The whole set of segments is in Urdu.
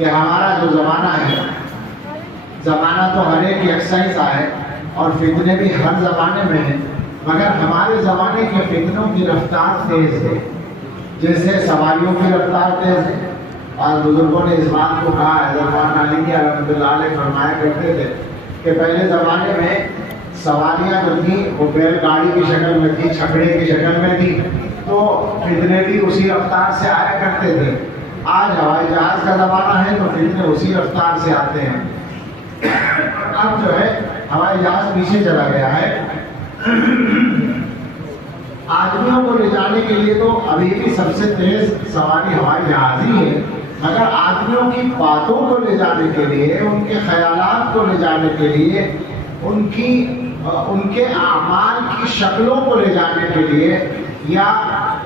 کہ ہمارا جو زمانہ ہے، زمانہ تو ہر ایک یکساں سا ہے اور فتنے بھی ہر زمانے میں ہیں، مگر ہمارے زمانے کے فتنوں کی رفتار تیز ہے، جیسے سواریوں کی رفتار تیز ہے۔ اور بزرگوں نے اس بات کو کہا ہے، حضرت مولانا علی کی رحمۃ اللہ علیہ فرمایا کرتے تھے کہ پہلے زمانے میں سواریاں جو تھیں وہ بیل گاڑی کی شکل میں تھی، چھکڑے کی شکل میں تھی، تو فتنے بھی اسی رفتار سے آیا کرتے تھے۔ آج ہوائی جہاز کا زمانہ ہے تو فتنے اسی رفتار سے آتے ہیں۔ اب جو ہے ہوائی جہاز پیچھے چلا گیا ہے، آدمیوں کو لے جانے کے لیے تو ابھی بھی سب سے تیز سواری ہوائی جہاز ہی ہے، مگر آدمیوں کی باتوں کو لے جانے کے لیے، ان کے خیالات کو لے جانے کے لیے، ان کے اعمال کی شکلوں کو لے جانے کے لیے، یا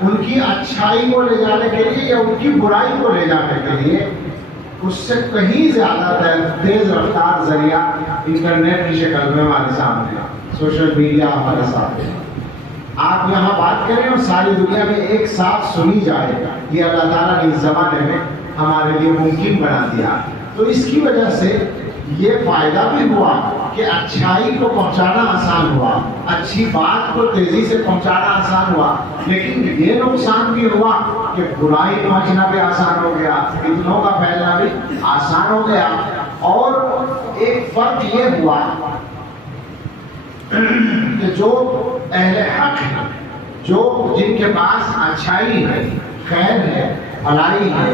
ان کی اچھائی کو لے جانے کے لیے، یا ان کی برائی کو لے جانے کے لیے، اس سے کہیں زیادہ تیز رفتار ذریعہ انٹرنیٹ کی شکل میں ہمارے سامنے ہے، سوشل میڈیا ہمارے سامنے ہے۔ آپ یہاں بات کریں اور ساری دنیا میں ایک ساتھ سنی جائے، یہ اللہ تعالیٰ نے اس زمانے میں ہمارے لیے ممکن بنا دیا۔ تو اس کی وجہ سے یہ فائدہ بھی ہوا کہ اچھائی کو پہنچانا آسان ہوا، اچھی بات کو تیزی سے پہنچانا آسان ہوا، لیکن یہ نقصان بھی ہوا کہ برائی پہنچنا بھی آسان ہو گیا، فتنوں کا پھیلنا بھی آسان ہو گیا۔ اور ایک فرق یہ ہوا کہ جو اہل حق ہے، جو جن کے پاس اچھائی ہے، خیر ہے، بھلائی ہے،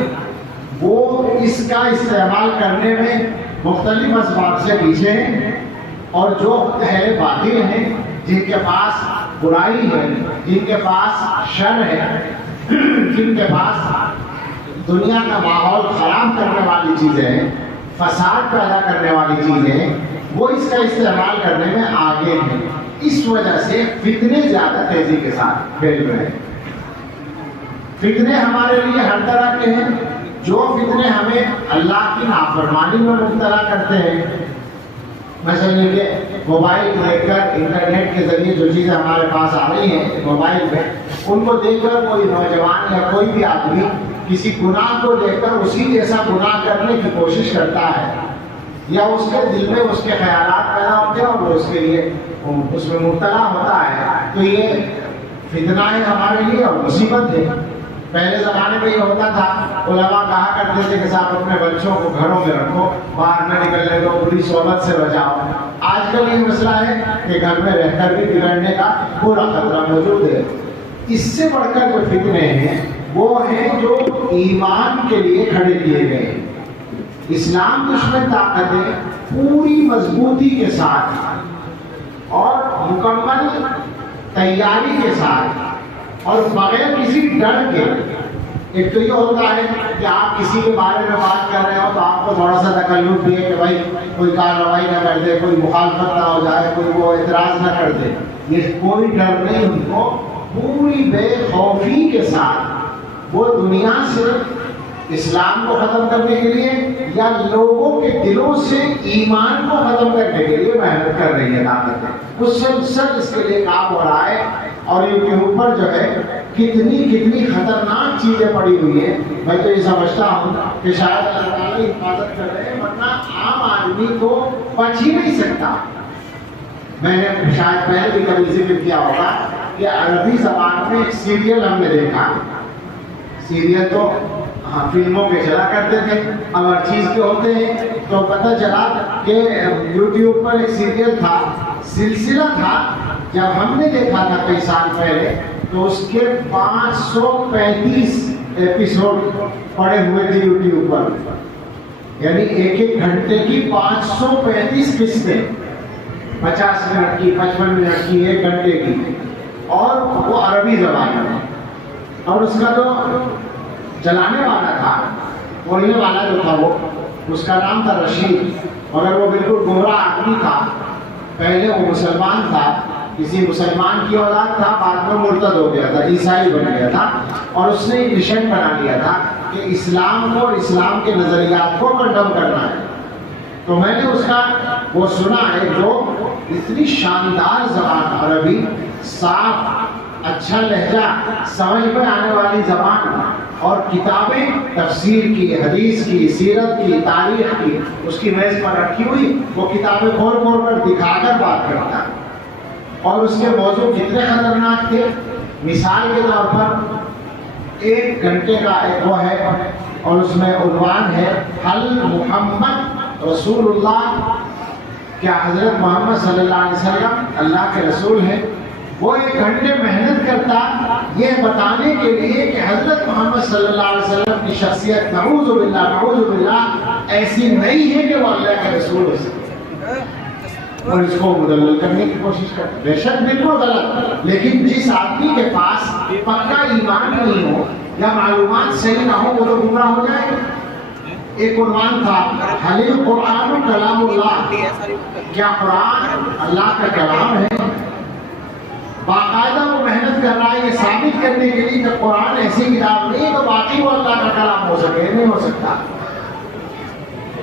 وہ اس کا استعمال کرنے میں مختلف اسباب سے پیچھے ہیں، اور جو اہل باطل ہیں، جن کے پاس برائی ہے، جن کے پاس شر ہے، جن کے پاس دنیا کا ماحول خراب کرنے والی چیزیں ہیں، فساد پیدا کرنے والی چیزیں ہیں، وہ اس کا استعمال کرنے میں آگے ہیں۔ اس وجہ سے فتنے زیادہ تیزی کے ساتھ پھیل رہے ہیں۔ فتنے ہمارے لیے ہر طرح کے ہیں، جو فتنے ہمیں اللہ کی نافرمانی میں مبتلا کرتے ہیں، مثلا کہ موبائل دیکھ کر، انٹرنیٹ کے ذریعے جو چیزیں ہمارے پاس آ رہی ہیں موبائل میں، ان کو دیکھ کر کوئی نوجوان یا کوئی بھی آدمی کسی گناہ کو دیکھ کر اسی جیسا گناہ کرنے کی کوشش کرتا ہے، یا اس کے دل میں اس کے خیالات پیدا ہوتے ہیں اور وہ اس کے لیے اس میں مبتلا ہوتا ہے۔ تو یہ فتنہ ہے ہمارے لیے اور مصیبت ہے۔ پہلے زمانے میں یہ ہوتا تھا، علماء کہا کرتے تھے کہ صاحب اپنے بچوں کو گھروں میں رکھو، باہر نہ نکلنے دو، بری صحبت سے بچاؤ۔ آج کل یہ مسئلہ ہے کہ گھر میں رہ کر بھی بگڑنے کا پورا خطرہ موجود ہے۔ اس سے بڑھ کر جو فتنے ہیں وہ ہیں جو ایمان کے لیے کھڑے کیے گئے ہیں۔ اسلام دشمن طاقتیں پوری مضبوطی کے ساتھ اور مکمل تیاری کے ساتھ اور بغیر کسی ڈر کے، ایک تو یہ ہوتا ہے کہ آپ کسی کے بارے میں بات کر رہے ہو تو آپ کو تھوڑا سا تکلف بھی ہے کہ بھائی کوئی کارروائی نہ کر دے، کوئی مخالفت نہ ہو جائے، کوئی وہ اعتراض نہ کر دے، یہ کوئی ڈر نہیں۔ ان کو پوری بے خوفی کے ساتھ وہ دنیا سے اسلام کو ختم کرنے کے لیے یا لوگوں کے دلوں سے ایمان کو ختم کرنے کے لیے محنت کر رہی ہے طاقتیں، مسلسل اس کے لیے کام ہو رہا ہے۔ اور ان کے اوپر جو ہے کتنی خطرناک چیزیں پڑی ہوئی ہیں۔ میں تو یہ سمجھتا ہوں کہ شاید اللہ تعالیٰ حفاظت کر رہے ہیں، ورنہ عام آدمی کو بچ ہی نہیں سکتا۔ میں نے شاید پہلے بھی کبھی ذکر کیا ہوگا کہ عربی زبان میں ایک سیریل ہم نے دیکھا، سیریل تو فلموں کے چلا کرتے تھے، اب ہر چیز کے ہوتے ہیں، تو پتہ چلا کہ یوٹیوب پر ایک سیریل تھا، سلسلہ تھا۔ جب ہم نے دیکھا تھا کئی سال پہلے تو اس کے 535 ایپیسوڈ پڑے ہوئے تھے یوٹیوب پر، یعنی ایک گھنٹے کی 535 قسطیں، 50 منٹ کی، 55 منٹ کی، 1 گھنٹے کی، اور وہ عربی زبان میں۔ اور اس کا جو چلانے والا تھا، بولنے والا جو تھا، وہ اس کا نام تھا رشید، مگر وہ بالکل گمراہ آدمی تھا۔ پہلے وہ مسلمان تھا، کسی مسلمان کی اولاد تھا، بعد میں مرتد ہو گیا تھا، عیسائی بن گیا تھا، اور اس نے ایک مشن بنا لیا تھا کہ اسلام کو اور اسلام کے نظریات کو کنڈم کرنا ہے۔ تو میں نے اس کا وہ سنا ہے، جو اتنی شاندار زبان عربی، صاف اچھا لہجہ، سمجھ میں آنے والی زبان، اور کتابیں تفسیر کی، حدیث کی، سیرت کی، تاریخ کی اس کی میز پر رکھی ہوئی، وہ کتابیں کھول کھول کر دکھا کر بات کرتا ہے۔ اور اس کے موضوع کتنے خطرناک تھے، مثال کے طور پر 1 گھنٹے کا ایک وہ ہے، اور اس میں عنوان ہے حل محمد رسول اللہ، کیا حضرت محمد صلی اللہ علیہ وسلم اللہ کے رسول ہیں؟ وہ 1 گھنٹے محنت کرتا یہ بتانے کے لیے کہ حضرت محمد صلی اللہ علیہ وسلم کی شخصیت نعوذ باللہ ایسی نہیں ہے کہ وہ اللہ کے رسول ہو سکے، اور اس کو مدلل کرنے کی کوشش کرتے۔ بے شک بالکل غلط، لیکن جس آدمی کے پاس پکا ایمان نہیں ہو یا معلومات صحیح نہ ہو وہ تو گمراہ ہو جائے۔ ایک عنوان تھا حل القرآن کلام اللہ، کیا قرآن اللہ کا کلام ہے؟ باقاعدہ وہ محنت کر رہا ہے یہ ثابت کرنے کے لیے کہ قرآن ایسی کتاب نہیں تو باقی وہ اللہ کا کلام ہو سکے، نہیں ہو سکتا۔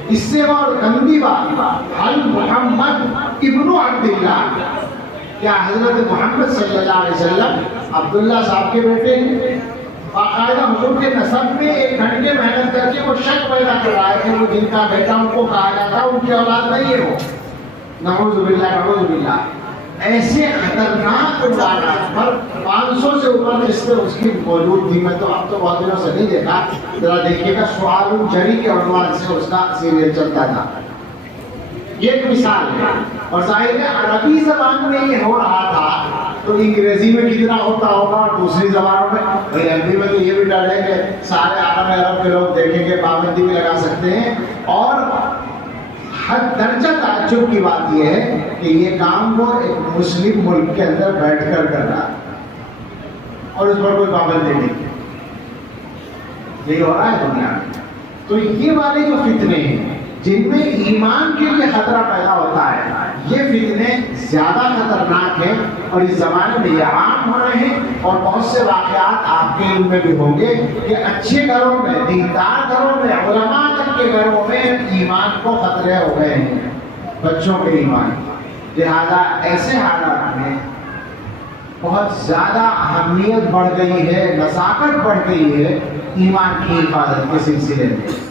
اس سے اور گندی بات حل محمد ابن عبداللہ، کیا حضرت محمد صلی اللہ علیہ وسلم عبداللہ صاحب کے بیٹے ہیں؟ باقاعدہ حضور کے نسب میں 1 گھنٹے محنت کر کے وہ شک پیدا کر رہا ہے کہ وہ جن کا بیٹا ان کو کہا جاتا ان کی اولاد نہیں ہے وہ، نعوذ باللہ نعوذ باللہ۔ ایسے خطرناک عنوانات پر 500 سے اوپر قسطیں اس کی موجود تھی، میں تو اب تو بہت دنوں سے نہیں دیکھا، ذرا دیکھیے گا سؤال الجری کے عنوان سے اس کا سیریل چلتا تھا۔ یہ ایک مثال ہے، اور ظاہر ہے عربی زبان میں یہ ہو رہا تھا تو انگریزی میں کتنا ہوتا ہوگا اور دوسری زبانوں میں، عربی میں تو یہ بھی ڈر ہے کہ سارے عالم عرب کے لوگ دیکھیں گے، پابندی بھی لگا سکتے ہیں۔ اور حد درجہ تعجب کی بات یہ ہے کہ یہ کام وہ ایک مسلم ملک کے اندر بیٹھ کر کر رہا ہے اور اس پر کوئی پابندی نہیں، یہی ہو رہا ہے دنیا میں۔ تو یہ والے جو فتنے ہیں جن میں ایمان کے لیے خطرہ پیدا ہوتا ہے، یہ فتنے زیادہ خطرناک ہیں، اور اس زمانے میں یہ عام ہو رہے ہیں، اور بہت سے واقعات آپ کے علم میں بھی ہوں گے کہ اچھے گھروں میں، دیندار گھروں میں، علماء تک کے گھروں میں ایمان کو خطرے ہو گئے ہیں، بچوں کے ایمان۔ لہذا ایسے حالات میں بہت زیادہ اہمیت بڑھ گئی ہے، نزاکت بڑھ گئی ہے ایمان کی حفاظت کے سلسلے میں۔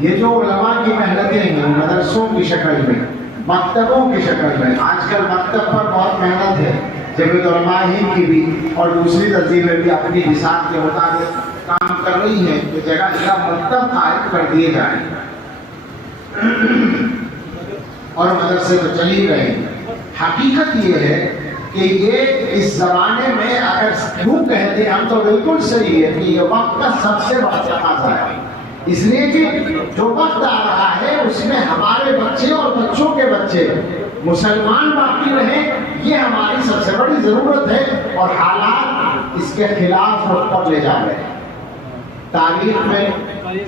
یہ جو علماء کی محنتیں ہیں مدرسوں کی شکل میں، مکتبوں کی شکل میں، آج کل مکتب پر بہت محنت ہے، جمعیت علماء ہند کی بھی اور دوسری تنظیمیں بھی اپنی بساط کے مطابق کام کر رہی ہیں کہ جگہ جگہ مکتب قائم کر دیے جائیں، اور مدرسے تو چل ہی رہے ہیں۔ حقیقت یہ ہے کہ یہ اس زمانے میں اگر یوں کہتے ہم تو بالکل صحیح ہے کہ یہ وقت کا سب سے بڑا تقاضا ہے، اس لیے کہ جو وقت آ رہا ہے اس میں ہمارے بچے اور بچوں کے بچے مسلمان باقی رہیں، یہ ہماری سب سے بڑی ضرورت ہے، اور حالات اس کے خلاف رخ پر لے جا رہے ہیں۔ تاریخ میں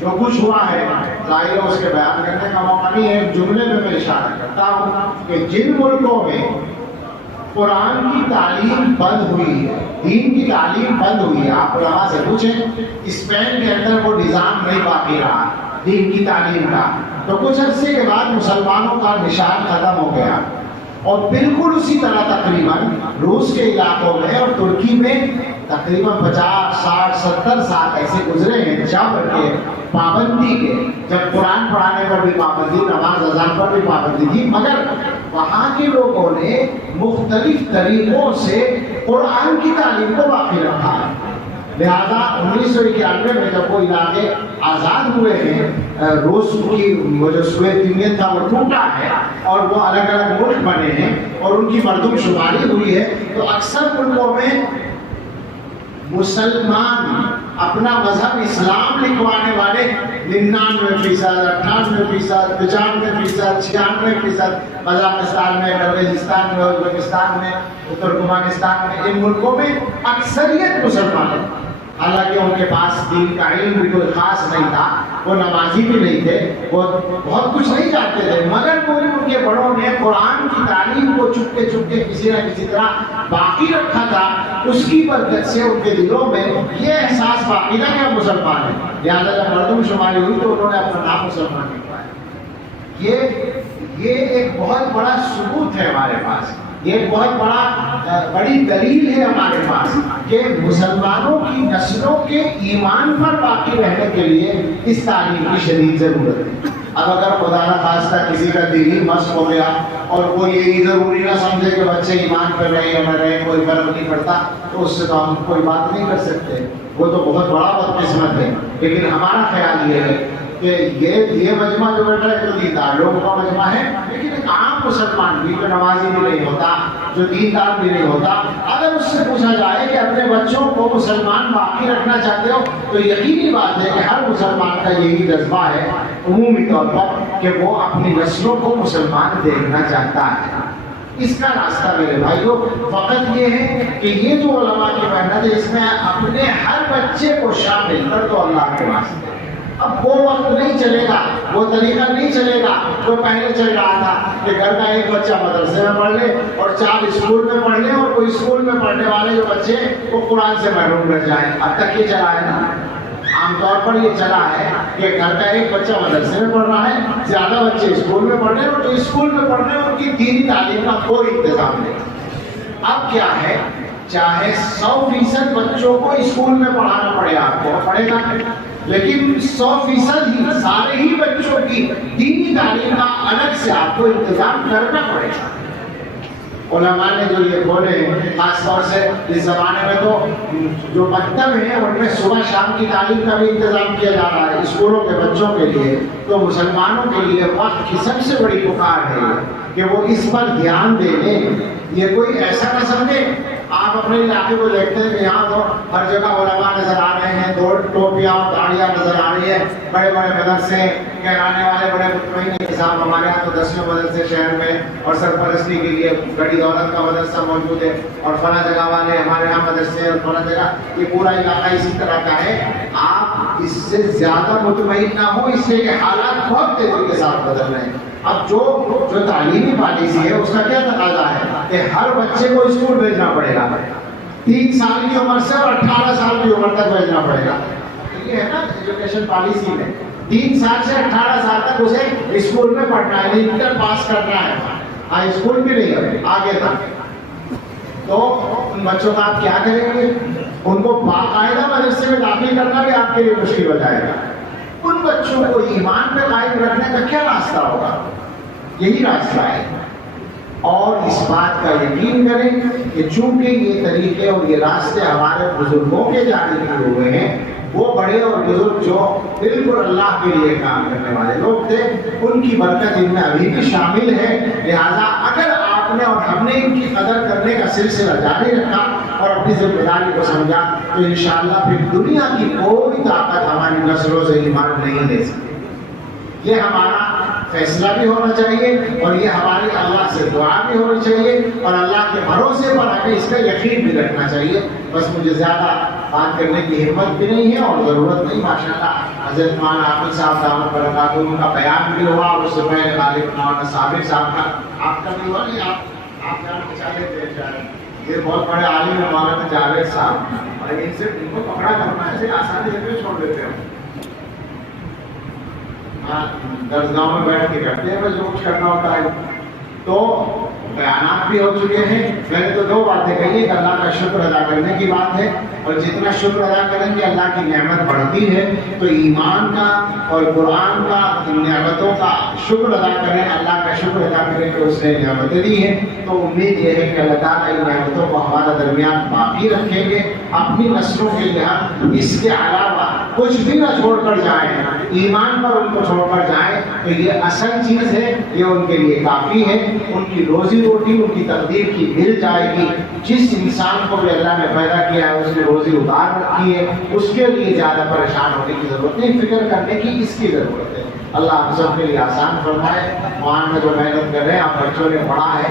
جو کچھ ہوا ہے ظاہر اس کے بیان کرنے کا موقع نہیں ہے، ایک جملے میں اشارہ کرتا ہوں کہ جن ملکوں میں قرآن کی تعلیم بند ہوئی ہے، دین کی تعلیم بند ہوئی ہے، آپ علماء سے پوچھیں اسپین کے اندر وہ نظام نہیں باقی رہا دین کی تعلیم کا، تو کچھ عرصے کے بعد مسلمانوں کا نشان ختم ہو گیا، اور بالکل اسی طرح تقریباً روس کے علاقوں میں اور ترکی میں تقریباً 50 60 70 سال ایسے گزرے ہیں جب کہ پابندی کے، جب قرآن پڑھانے پر بھی پابندی، نماز اذان پر بھی پابندی تھی، مگر وہاں کے لوگوں نے مختلف طریقوں سے قرآن کی تعلیم کو باقی رکھا ہے۔ لہذا 1991 میں جب وہ علاقے آزاد ہوئے ہیں، روس کی وہ جو سوویت یونین تھا وہ ٹوٹا ہے اور وہ الگ الگ ملک بنے ہیں اور ان کی مردم شماری ہوئی ہے، تو اکثر ملکوں میں مسلمان اپنا مذہب اسلام لکھوانے والے 99%، 98%، 95%، 96%، قزاقستان میں، قرغیزستان میں، ازبکستان میں، ترکمانستان میں، ان ملکوں میں اکثریت مسلمان ہیں، حالانکہ ان کے پاس دین کا علم بھی کوئی خاص نہیں تھا، وہ نمازی بھی نہیں تھے، وہ بہت کچھ نہیں جانتے تھے، مگر کوئی ان کے بڑوں نے قرآن کی تعلیم کو چپکے چپکے کسی نہ کسی طرح باقی رکھا تھا، اس کی برکت سے ان کے دلوں میں یہ احساس باقی نہ کہ ہم مسلمان ہیں، لہٰذا جب مردم شماری ہوئی تو انہوں نے اپنا نام مسلمان لکھوایا۔ یہ ایک بہت بڑا ثبوت ہے ہمارے پاس یہ بہت بڑی دلیل ہے ہمارے پاس کہ مسلمانوں کی نسلوں کے ایمان پر باقی رہنے کے لیے اس تعلیم کی شدید ضرورت ہے۔ اب اگر خدا نہ خواستہ کسی کا دل ہی مست ہو گیا اور وہ یہی ضروری نہ سمجھے کہ بچے ایمان پر رہے یا نہ رہے، کوئی فرق نہیں پڑتا، تو اس سے تو ہم کوئی بات نہیں کر سکتے، وہ تو بہت بڑا بدقسمت ہے۔ لیکن ہمارا خیال یہ ہے کہ یہ مجمع جو بیٹھا ہے تو دیندار لوگوں کا مجمع ہے، لیکن عام مسلمان بھی جو نمازی بھی نہیں ہوتا، جو دیندار بھی نہیں ہوتا، اگر اس سے پوچھا جائے کہ اپنے بچوں کو مسلمان باقی رکھنا چاہتے ہو تو یقینی بات ہے کہ ہر مسلمان کا یہی جذبہ ہے عمومی طور پر کہ وہ اپنی نسلوں کو مسلمان دیکھنا چاہتا ہے۔ اس کا راستہ میرے بھائیوں فقط یہ ہے کہ یہ جو علماء کی محنت ہے اس میں اپنے ہر بچے کو شامل کر دو اللہ کے واسطے۔ اب وہ وقت نہیں چلے گا، وہ طریقہ نہیں چلے گا جو پہلے چل رہا تھا کہ گھر کا ایک بچہ مدرسے میں پڑھ لے اور 4 اسکول میں پڑھ لے، اور کوئی اسکول میں پڑھنے والے جو بچے وہ قرآن سے محروم رہ جائیں۔ اب تک یہ چلا ہے نا، عام طور پر یہ چلا ہے کہ گھر کا ایک بچہ مدرسے میں پڑھ رہا ہے، زیادہ بچے اسکول میں پڑھ رہے ہیں، اور جو اسکول میں پڑھ رہے ہیں ان کی دینی تعلیم کا کوئی انتظام نہیں۔ اب کیا ہے، چاہے 100% بچوں کو اسکول میں پڑھانا پڑے، آپ کو پڑھے گا، لیکن 100% ہی سارے ہی بچوں کی دینی تعلیم کا الگ سے آپ کو انتظام کرنا پڑے گا۔ علماء نے جو یہ کھولے، خاص طور سے اس زمانے میں تو جو مکتب ہیں ان میں صبح شام کی تعلیم کا بھی انتظام کیا جا رہا ہے اسکولوں کے بچوں کے لیے، تو مسلمانوں کے لیے وقت کی سب سے بڑی پکار ہے کہ وہ اس پر دھیان دے لیں۔ یہ کوئی ایسا نہ سمجھے، آپ اپنے علاقے کو دیکھتے ہیں کہ یہاں تو ہر جگہ علماء نظر آ رہے ہیں، دو ٹوپیاں اور داڑیاں نظر آ رہی ہے، بڑے بڑے مدرسے کہلانے والے بڑے مطمئن نظام، ہمارے یہاں تو 10 مدرسے شہر میں، اور سرپرستی کے لیے بڑی دولت کا مدرسہ موجود ہے، اور فلاں جگہ والے ہمارے یہاں مدرسے، اور فلاں جگہ، یہ پورا علاقہ اسی طرح کا ہے۔ آپ اس سے زیادہ مطمئن نہ ہو، اس سے یہ حالات بہت تیزی کے ساتھ بدل رہے ہیں۔ اب جو تعلیمی پالیسی ہے اس کا کیا تقاضا ہے کہ ہر بچے کو اسکول بھیجنا پڑے گا، 3 سال کی عمر سے اور 18 سال کی عمر تک بھیجنا پڑے گا۔ یہ ہے نا ایجوکیشن پالیسی میں، 3 سال سے 18 سال تک اسے اسکول میں پڑھنا ہے، انٹر پاس کرنا ہے، ہائی اسکول بھی نہیں ہے، آگے تک۔ تو ان بچوں کا آپ کیا کریں گے؟ ان کو باقاعدہ مدرسے میں داخل کرنا بھی آپ کے لیے مشکل ہو جائے گا۔ ان بچوں کو ایمان پہ قائم رکھنے کا کیا راستہ ہوگا؟ یہی راستہ ہے، اور اس بات کا یقین کریں کہ چونکہ یہ طریقے اور یہ راستے ہمارے بزرگوں کے جاری کیے ہوئے ہیں، وہ بڑے اور بزرگ جو بالکل اللہ کے لیے کام کرنے والے لوگ تھے، ان کی برکت ان میں ابھی بھی شامل ہے۔ لہذا اگر آپ نے اور ہم نے ان کی قدر کرنے کا سلسلہ جاری رکھا اور اپنی ذمہ داری کو سمجھا تو انشاءاللہ پھر دنیا کی کوئی طاقت ہماری نسلوں سے ایمان نہیں لے سکتی۔ یہ ہمارا فیصلہ بھی ہونا چاہیے، اور یہ ہماری اللہ سے دعا بھی ہونی چاہیے، اور اللہ کے بھروسے پر ہمیں اس کا یقین بھی رکھنا چاہیے۔ بس مجھے زیادہ بات کرنے کی ہمت بھی نہیں ہے اور ضرورت نہیں۔ ماشاءاللہ حضرت مولانا عابد صاحب دامت برکاتہ ان کا بیان بھی ہوا، اور اس سے پہلے غالب مولانا صابر صاحب کا، آپ کا بھی ہوا نہیں؟ آپ جاننا چاہیے تھے، یہ بہت بڑے عالم ہیں مولانا جاوید صاحب، اور ان کو پکڑا کرنا ایسے آسانی سے چھوڑ دیتے ہیں، درسگاہوں میں بیٹھ کے کرتے ہیں، بس جو کچھ کرنا ہوتا ہے۔ تو بیانات بھی ہو چکے ہیں، میں نے تو 2 باتیں کہی، ایک اللہ کا شکر ادا کرنے کی بات ہے، اور جتنا شکر ادا کریں گے اللہ کی نعمت بڑھتی ہے، تو ایمان کا اور قرآن کا، ان نعمتوں کا شکر ادا کریں، اللہ کا شکر ادا کریں کہ اس نے نعمتیں دی ہیں، تو امید یہ ہے کہ اللہ تعالیٰ ان نعمتوں کو ہمارا درمیان باقی رکھیں گے، اپنی نسلوں کے لیے اس کے علاوہ کچھ بھی نہ چھوڑ کر جائیں، ایمان پر ان کو چھوڑ کر جائیں، تو یہ اصل چیز ہے، یہ ان کے لیے کافی ہے، ان کی روزی روٹی ان کی تقدیر کی مل جائے گی۔ جس انسان کو بھی اللہ نے پیدا کیا ہے اس نے روزی اتار رکھی ہے، اس کے لیے زیادہ پریشان ہونے کی ضرورت نہیں، فکر کرنے کی اس کی ضرورت ہے۔ اللہ ہم سب کے لیے آسان فرمائے۔ وہاں میں جو محنت کر رہے ہیں آپ بچوں نے پڑھا ہے،